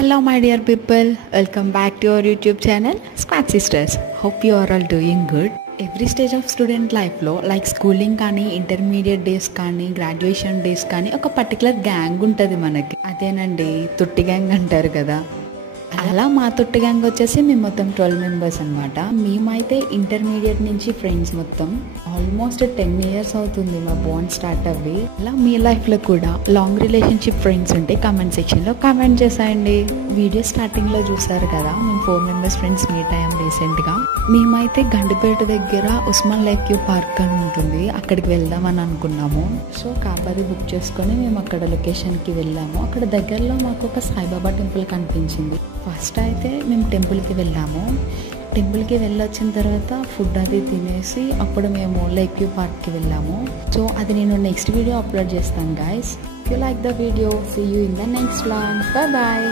Hello my dear people, welcome back to our YouTube channel Squad Sisters. Hope you are all doing good. Every stage of student life లో like schooling కానీ intermediate days కానీ graduation days కానీ ఒక particular gang ఉంటుంది మనకి. అదేనండి తుట్టి gang అంటారు కదా. అలా మా తొట్టి గ్యాంగ్ వచ్చేసి మేము మొత్తం 12 మెంబర్స్ అనమాట. మేమైతే ఇంటర్మీడియట్ నుంచి ఫ్రెండ్స్ మొత్తం ఆల్మోస్ట్ 10 years అవుతుంది మా బాండ్ స్టార్ట్ అవ్వి. అలా మీ లైఫ్లో కూడా లాంగ్ రిలేషన్షిప్ ఫ్రెండ్స్ ఉంటే కామెంట్ సెక్షన్లో కామెంట్ చేసేయండి. వీడియో స్టార్టింగ్లో చూసారు కదా, మేము 4 members ఫ్రెండ్స్ మీట్ అయ్యాం రీసెంట్గా. మేమైతే గండిపేట దగ్గర ఉస్మాన్ లేక్ పార్క్ అని ఉంటుంది, అక్కడికి వెళ్దామని అనుకున్నాము. సో కాబది బుక్ చేసుకొని మేము అక్కడ లొకేషన్కి వెళ్ళాము. అక్కడ దగ్గరలో మాకు ఒక సాయిబాబా టెంపుల్ కనిపించింది. ఫస్ట్ అయితే మేము టెంపుల్కి వెళ్ళాము. టెంపుల్కి వెళ్ళొచ్చిన తర్వాత ఫుడ్ అది తినేసి అప్పుడు మేము లేక్ వ్యూ పార్క్కి వెళ్ళాము. సో అది నేను నెక్స్ట్ వీడియో అప్లోడ్ చేస్తాను guys. If you like the video, see you in the next vlog. Bye bye.